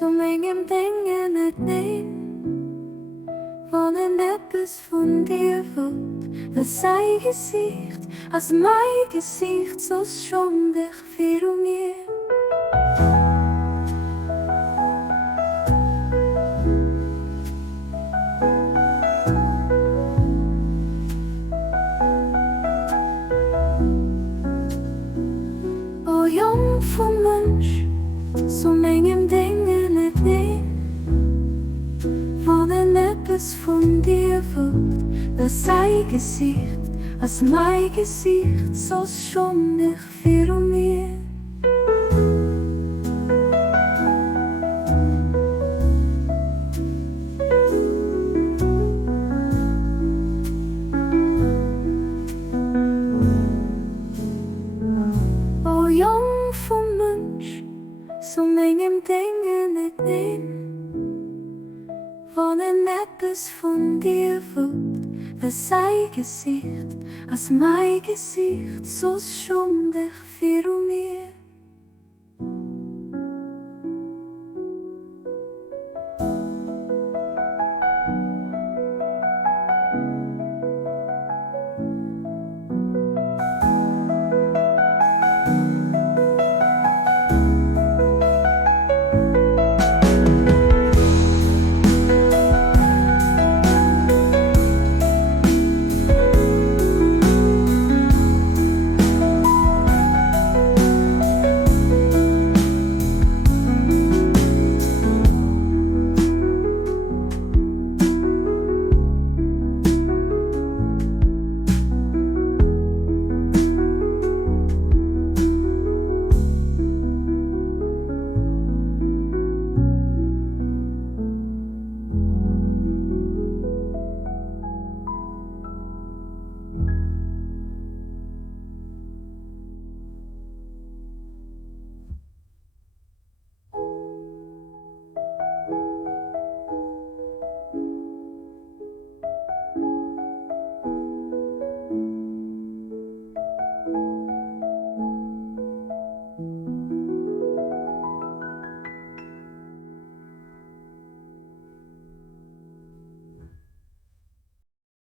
so manchem dingen het neem. Wanneer etwas von dir wird, was sein Gesicht, als mein Gesicht, so schon dich für mir. O jong von Mensch, so manchem dingen het neem. Wanneer etwas von dir wird, das sein Gesicht, als mein Gesicht, so schon dich für mir. O jong von Mensch, so manchem dingen het neem. Wanneer etwas von dir wird, was sein Gesicht, als mein Gesicht, so schon dich für mir.